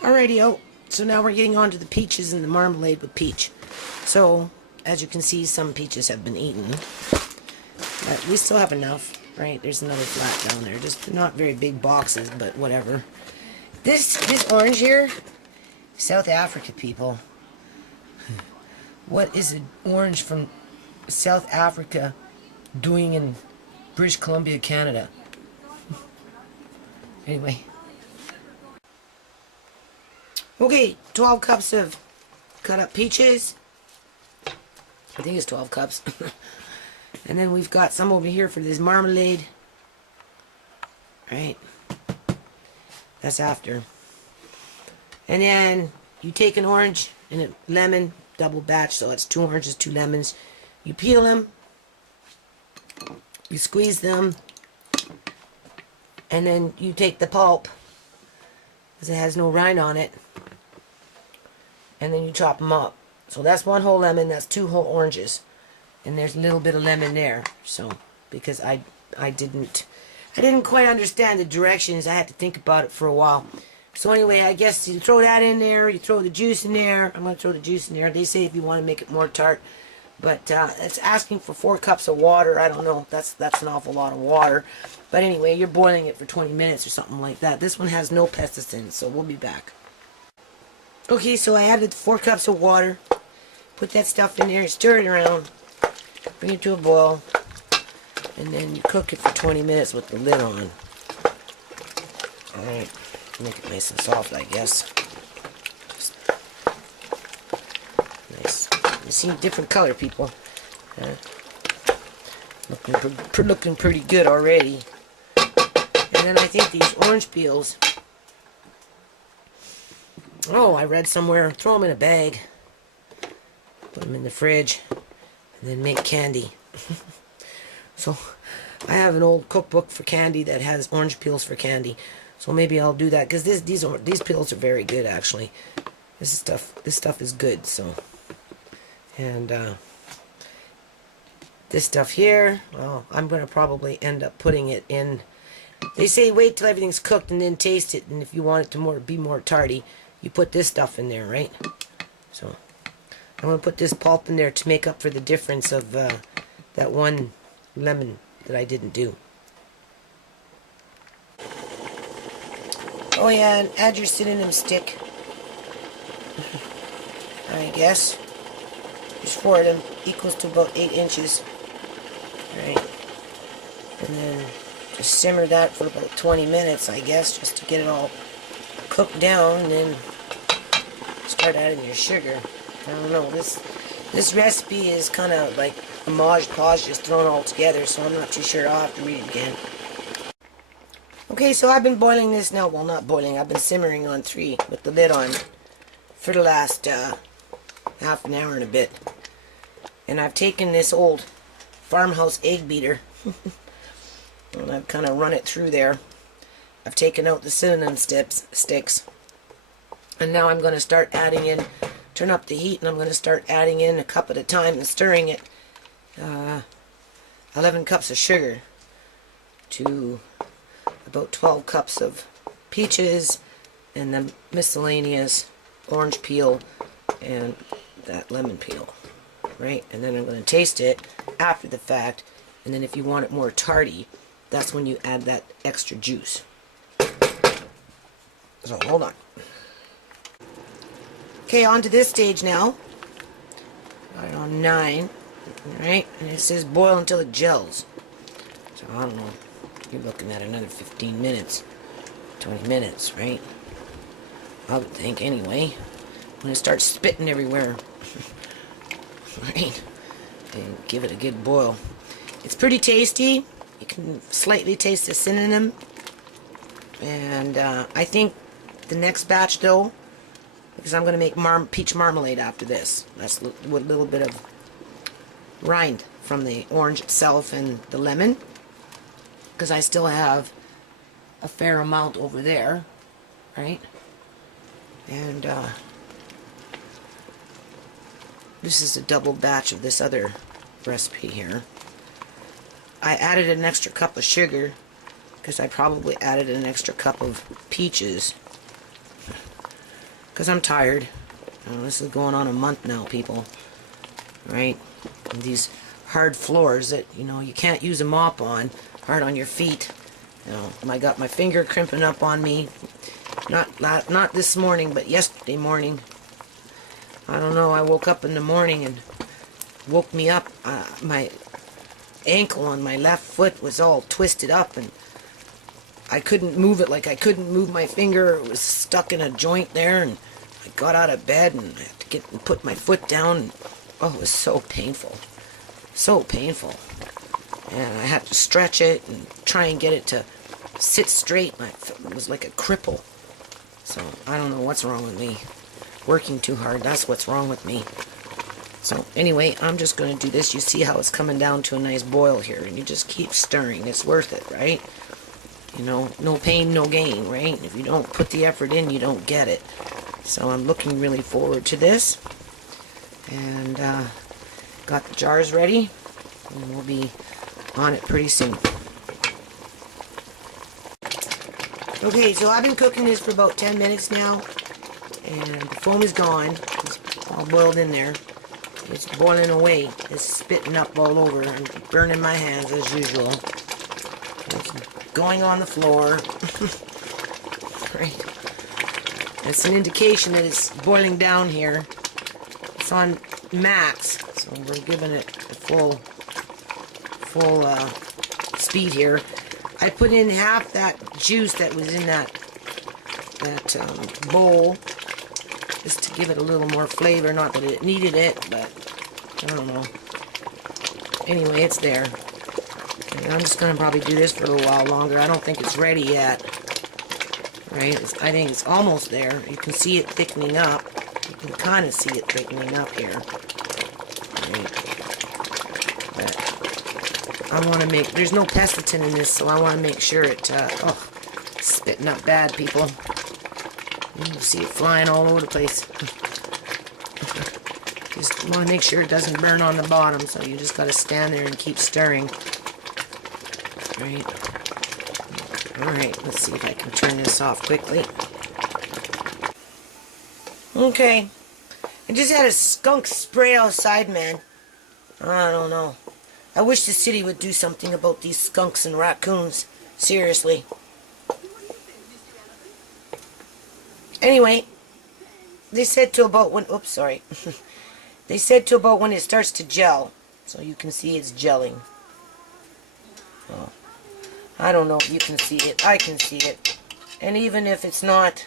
Alrighty, so now we're getting on to the peaches and the marmalade with peach. So, as you can see, some peaches have been eaten. But we still have enough, right? There's another flat down there. Just not very big boxes, but whatever. This orange here, South Africa, people. What is an orange from South Africa doing in British Columbia, Canada? Anyway. Okay, 12 cups of cut up peaches. I think it's 12 cups. And then we've got some over here for this marmalade. Right. That's after. And then you take an orange and a lemon, double batch, so it's 2 oranges, 2 lemons. You peel them. You squeeze them. And then you take the pulp, because it has no rind on it. And then you chop them up. So that's 1 whole lemon, that's 2 whole oranges. And there's a little bit of lemon there. So, because I didn't quite understand the directions, I had to think about it for a while. So anyway, I guess you throw that in there, you throw the juice in there. I'm going to throw the juice in there. They say if you want to make it more tart. But it's asking for 4 cups of water. I don't know. That's an awful lot of water. But anyway, you're boiling it for 20 minutes or something like that. This one has no pesticides, so we'll be back. Okay, so I added 4 cups of water. Put that stuff in there, stir it around, bring it to a boil, and then you cook it for 20 minutes with the lid on. Alright, make it nice and soft, I guess. Nice. You see, different color, people. Looking pretty good already. And then I think these orange peels, oh, I read somewhere, throw them in a bag, put them in the fridge, and then make candy. So, I have an old cookbook for candy that has orange peels for candy. So maybe I'll do that, because these peels are very good, actually. This stuff is good, so. And, this stuff here, well, I'm going to probably end up putting it in. They say wait till everything's cooked and then taste it, and if you want it to be more tarty, you put this stuff in there, right? So, I'm going to put this pulp in there to make up for the difference of that 1 lemon that I didn't do. Oh yeah, and add your cinnamon stick. I guess. There's 4 of them, equals to about 8 inches. Right. And then just simmer that for about 20 minutes, I guess, just to get it all cooked down, and then start adding your sugar. I don't know, this recipe is kind of like a Mod Podge just thrown all together, so I'm not too sure. I'll have to read it again. Okay, so I've been boiling this now. Well, not boiling, I've been simmering on 3 with the lid on for the last half an hour and a bit. And I've taken this old farmhouse egg beater and I've kind of run it through there. I've taken out the cinnamon sticks, and now I'm going to start adding in, turn up the heat, and I'm going to start adding in a cup at a time and stirring it. 11 cups of sugar to about 12 cups of peaches, and then miscellaneous orange peel and that lemon peel. Right, and then I'm going to taste it after the fact, and then if you want it more tarty, that's when you add that extra juice. So hold on. Okay, on to this stage now. Got it on 9, right, and it says boil until it gels. So I don't know, you're looking at another 15 minutes, 20 minutes, right? I would think anyway. When it starts spitting everywhere. Right, and give it a good boil. It's pretty tasty. You can slightly taste the cinnamon, and I think the next batch though, because I'm going to make peach marmalade after this. That's with a little bit of rind from the orange itself and the lemon, because I still have a fair amount over there, right? And this is a double batch of this other recipe here. I added an extra cup of sugar because I probably added an extra cup of peaches. because I'm tired. This is going on a month now, people. Right? And these hard floors that, you know, you can't use a mop on, hard on your feet. You know, I got my finger crimping up on me. Not this morning, but yesterday morning. I don't know, I woke up in the morning and woke me up. My ankle on my left foot was all twisted up, and I couldn't move it like I couldn't move my finger. It was stuck in a joint there, and I got out of bed and I had to get and put my foot down. And, oh, it was so painful. So painful. And I had to stretch it and try and get it to sit straight. My foot was like a cripple. So, I don't know what's wrong with me. Working too hard, that's what's wrong with me. So, anyway, I'm just going to do this. You see how it's coming down to a nice boil here. And you just keep stirring. It's worth it, right? You know, no pain, no gain, right? If you don't put the effort in, you don't get it. So, I'm looking really forward to this. And, got the jars ready. And we'll be on it pretty soon. Okay, so I've been cooking this for about 10 minutes now, and the foam is gone. It's all boiled in there. It's boiling away. It's spitting up all over and burning my hands as usual. It's going on the floor. Right. It's an indication that it's boiling down here. It's on max, so we're giving it a full speed here. I put in half that juice that was in that bowl, just to give it a little more flavor. Not that it needed it, but I don't know. Anyway, it's there. And I'm just going to probably do this for a little while longer. I don't think it's ready yet. Right? I think it's almost there. You can see it thickening up. You can kind of see it thickening up here. Right? But I want to make, there's no pectin in this, so I want to make sure it, oh, it's spitting up bad, people. You can see it flying all over the place. Just want to make sure it doesn't burn on the bottom, so you just got to stand there and keep stirring. Right. Alright, let's see if I can turn this off quickly. Okay. I just had a skunk spray outside, man. I don't know. I wish the city would do something about these skunks and raccoons. Seriously. Anyway, they said to about when, oops, sorry. They said to about when it starts to gel. So you can see it's gelling. Oh, I don't know if you can see it. I can see it. And even if it's not,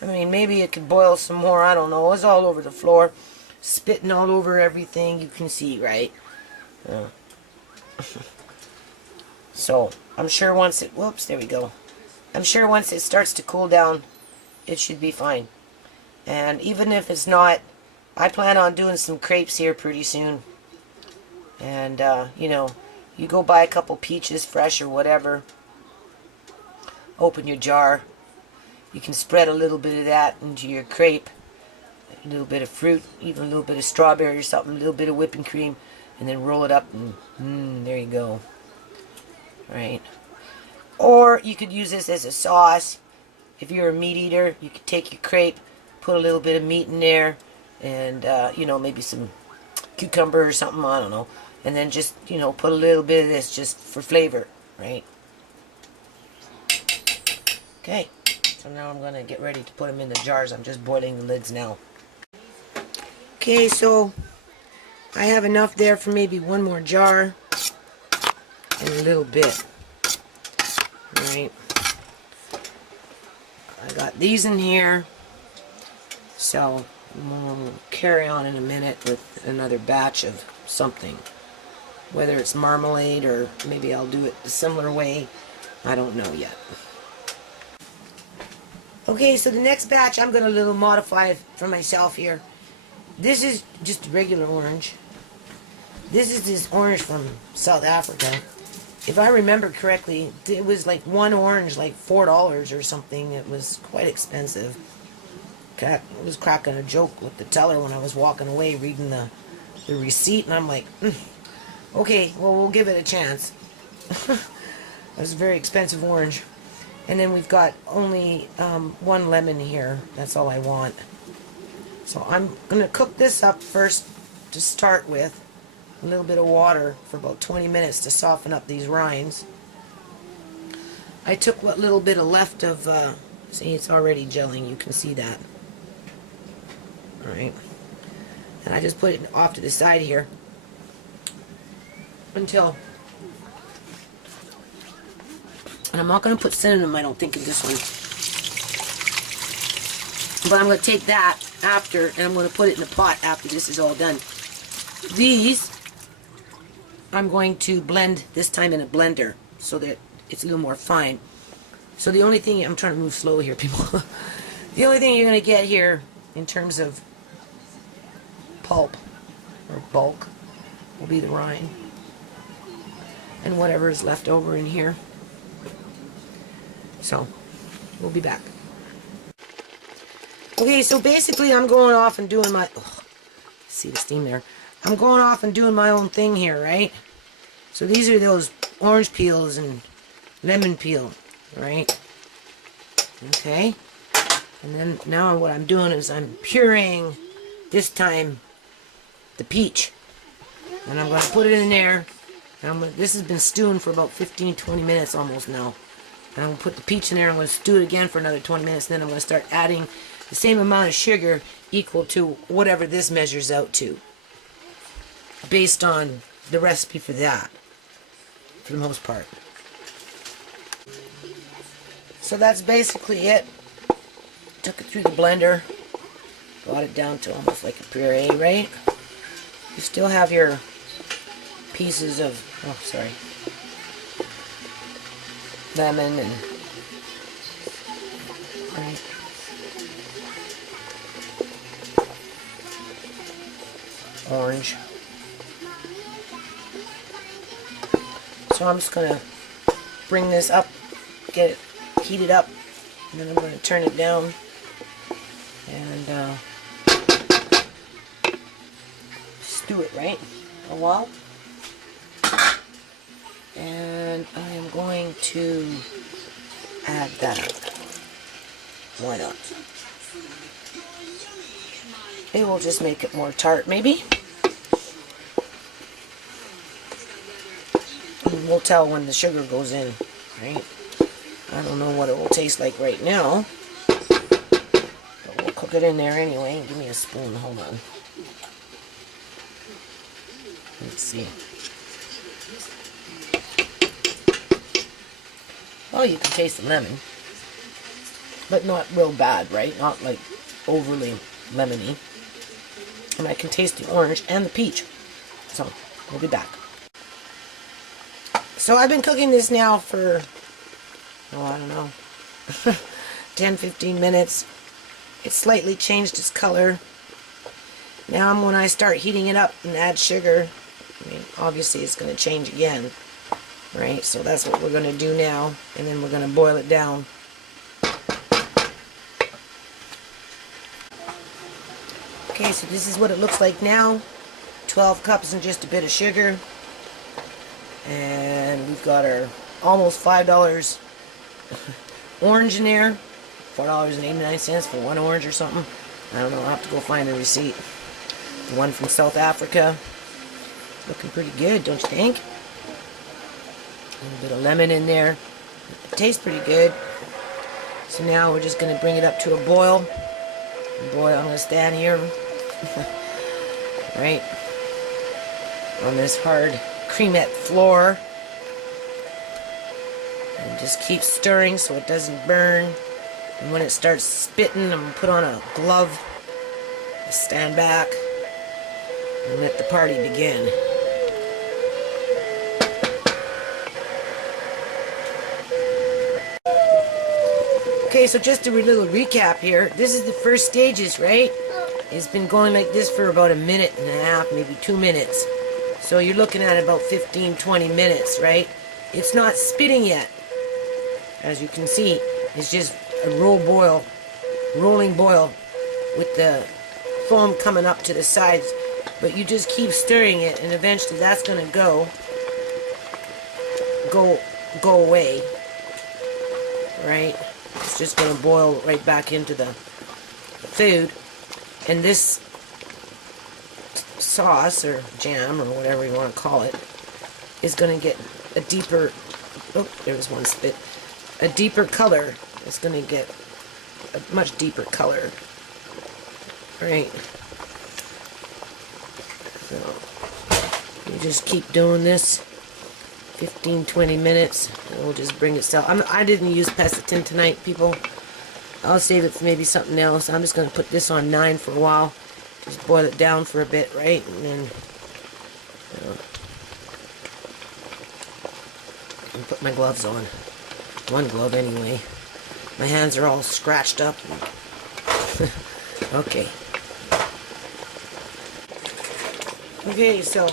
I mean, maybe it could boil some more. I don't know. It was all over the floor. Spitting all over everything. You can see, right? So, I'm sure once it... Whoops, there we go. I'm sure once it starts to cool down, it should be fine. And even if it's not, I plan on doing some crepes here pretty soon. And, you know, you go buy a couple peaches fresh or whatever. Open your jar. You can spread a little bit of that into your crepe. A little bit of fruit, even a little bit of strawberry or something, a little bit of whipping cream, and then roll it up and there you go. Right. Or you could use this as a sauce. If you're a meat eater, you could take your crepe, put a little bit of meat in there, and you know, maybe some cucumber or something, I don't know. And then just, you know, put a little bit of this just for flavor, right? Okay. So now I'm going to get ready to put them in the jars. I'm just boiling the lids now. Okay, so I have enough there for maybe one more jar and a little bit. Alright. I got these in here. So we'll carry on in a minute with another batch of something. Whether it's marmalade or maybe I'll do it a similar way. I don't know yet. Okay, so the next batch I'm going to a little modify for myself here. This is just regular orange. This is this orange from South Africa. If I remember correctly, it was like one orange, like $4 or something. It was quite expensive. I was cracking a joke with the teller when I was walking away reading the receipt, and I'm like, okay, well, we'll give it a chance. That's a very expensive orange. And then we've got only one lemon here. That's all I want. So I'm going to cook this up first to start with. A little bit of water for about 20 minutes to soften up these rinds. I took what little bit of left of, see, it's already gelling. You can see that. Alright. And I just put it off to the side here until... And I'm not going to put cinnamon, I don't think, in this one. But I'm going to take that after, and I'm going to put it in the pot after this is all done. These, I'm going to blend this time in a blender so that it's a little more fine. So the only thing, I'm trying to move slow here, people. The only thing you're going to get here in terms of pulp or bulk will be the rind and whatever is left over in here. So, we'll be back. Okay, so basically I'm going off and doing my... Oh, see the steam there. I'm going off and doing my own thing here, right? So these are those orange peels and lemon peel, right? Okay. And then now what I'm doing is I'm pureeing, this time, the peach. And I'm going to put it in there. And this has been stewing for about 15-20 minutes almost now. And I'm going to put the peach in there. I'm going to stew it again for another 20 minutes. And then I'm going to start adding the same amount of sugar equal to whatever this measures out to, based on the recipe for that, for the most part. So that's basically it. Took it through the blender. Got it down to almost like a puree, right? You still have your pieces of, oh, sorry, lemon and, right, orange. So I'm just going to bring this up, get it heated up, and then I'm going to turn it down and stew it, right, a while. And I am going to add that. Why not? It will just make it more tart, maybe. And we'll tell when the sugar goes in, right? I don't know what it will taste like right now, but we'll cook it in there anyway. Give me a spoon, hold on. Let's see. Oh, you can taste the lemon, but not real bad, right? Not like overly lemony. And I can taste the orange and the peach. So, we'll be back. So I've been cooking this now for, oh, I don't know, 10-15 minutes. It slightly changed its color. Now when I start heating it up and add sugar, I mean, obviously it's going to change again. Right, so that's what we're going to do now, and then we're going to boil it down. Okay, so this is what it looks like now. 12 cups and just a bit of sugar. And we've got our almost $5 orange in there. $4.89 for one orange or something. I don't know, I'll have to go find the receipt. The one from South Africa. Looking pretty good, don't you think? A little bit of lemon in there. It tastes pretty good. So now we're just going to bring it up to a boil. Boy, I'm going to stand here, right, on this hard cremette floor. And just keep stirring so it doesn't burn. And when it starts spitting, I'm going to put on a glove. Stand back and let the party begin. Okay, so just a little recap here. This is the first stages, right? It's been going like this for about a minute and a half, maybe 2 minutes. So you're looking at about 15-20 minutes, right? It's not spitting yet. As you can see, it's just a rolling boil with the foam coming up to the sides. But you just keep stirring it, and eventually that's going to go go away, right? It's just going to boil right back into the food. And this sauce or jam or whatever you want to call it is going to get a deeper, oh, there's one spit, a deeper color. It's going to get a much deeper color, right? So you just keep doing this 15-20 minutes and we'll just bring it down. I didn't use pectin tonight, people. I'll save it for maybe something else. I'm just going to put this on 9 for a while. Just boil it down for a bit, right? And then and put my gloves on. One glove anyway. My hands are all scratched up. Okay. Okay, so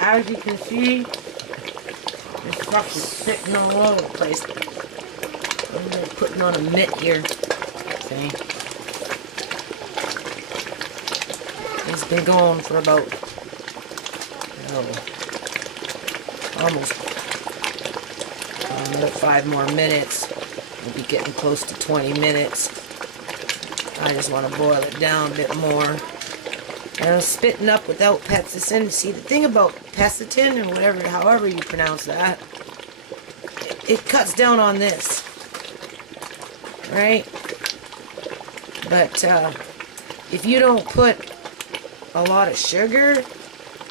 as you can see, this stuff is sitting all over the place. I'm putting on a mitt here. See? It's been going for about, almost another 5 more minutes. We'll be getting close to 20 minutes. I just want to boil it down a bit more. And I'm spitting up without pectin. See, the thing about pectin or whatever, however you pronounce that, it cuts down on this, right? But if you don't put a lot of sugar,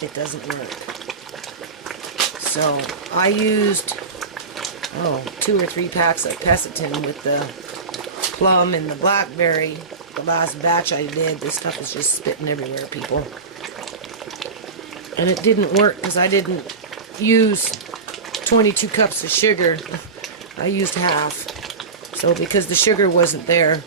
it doesn't work. So I used 2 or 3 packs of pectin with the plum and the blackberry. The last batch I did, this stuff is just spitting everywhere, people. And it didn't work because I didn't use 22 cups of sugar. I used half. So because the sugar wasn't there,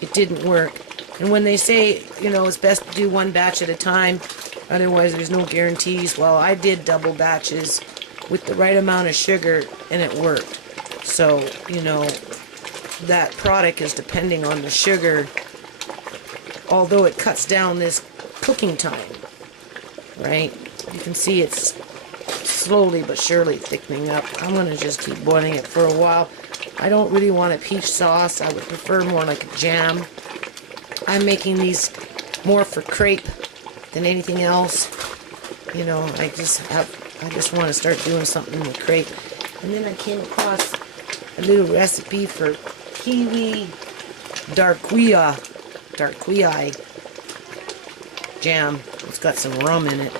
it didn't work. And when they say, it's best to do 1 batch at a time, otherwise there's no guarantees. Well, I did double batches with the right amount of sugar and it worked. So, that product is depending on the sugar, although it cuts down this cooking time, right? You can see it's slowly but surely thickening up. I'm going to just keep boiling it for a while. I don't really want a peach sauce. I would prefer more like a jam. I'm making these more for crepe than anything else. I just want to start doing something with crepe. And then I came across a little recipe for kiwi darquia jam. It's got some rum in it.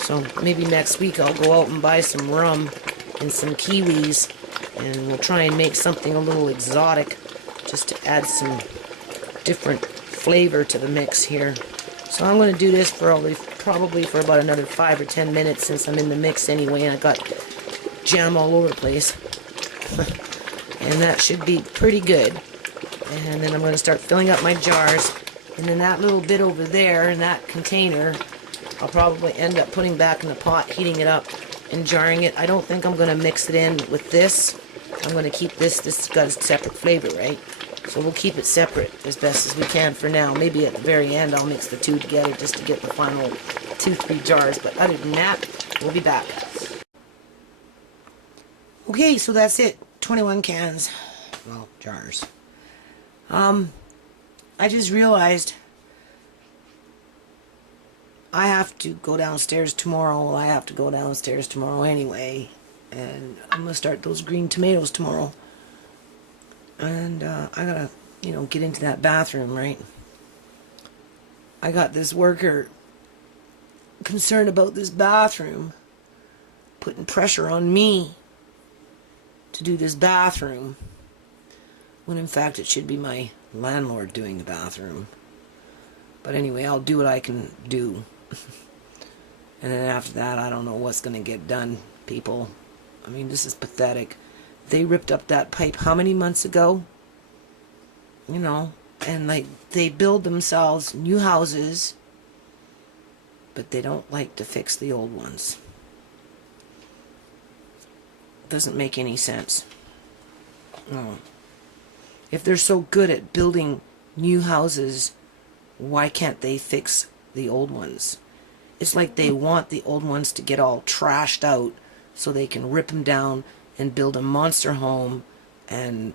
So maybe next week I'll go out and buy some rum and some kiwis and we'll try and make something a little exotic just to add some different flavor to the mix here. So I'm going to do this for probably for about another 5 or 10 minutes since I'm in the mix anyway and I got jam all over the place. And that should be pretty good. And then I'm going to start filling up my jars. And then that little bit over there in that container, I'll probably end up putting back in the pot, heating it up, and jarring it. I don't think I'm going to mix it in with this. I'm going to keep this. This has got a separate flavor, right? So we'll keep it separate as best as we can for now. Maybe at the very end I'll mix the two together just to get the final 2-3 jars. But other than that, we'll be back. Okay, so that's it. 21 cans. Well, jars. I just realized I have to go downstairs tomorrow. Well, I have to go downstairs tomorrow anyway. And I'm going to start those green tomatoes tomorrow. And I gotta, get into that bathroom, right? I got this worker concerned about this bathroom, putting pressure on me to do this bathroom, when in fact it should be my landlord doing the bathroom. But anyway, I'll do what I can do. And then after that, I don't know what's going to get done, people. I mean, this is pathetic. They ripped up that pipe how many months ago? And they build themselves new houses, but they don't like to fix the old ones. Doesn't make any sense. No. If they're so good at building new houses, why can't they fix the old ones? It's like they want the old ones to get all trashed out so they can rip them down and build a monster home, and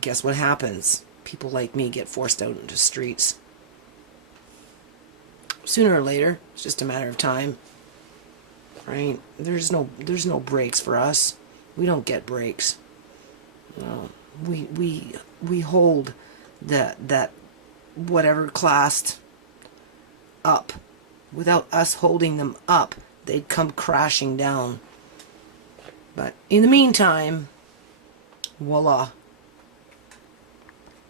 guess what happens? People like me get forced out into streets. Sooner or later, it's just a matter of time, right? There's no breaks for us. We don't get breaks. No, we hold that whatever classed up. Without us holding them up, they'd come crashing down. But in the meantime, voila.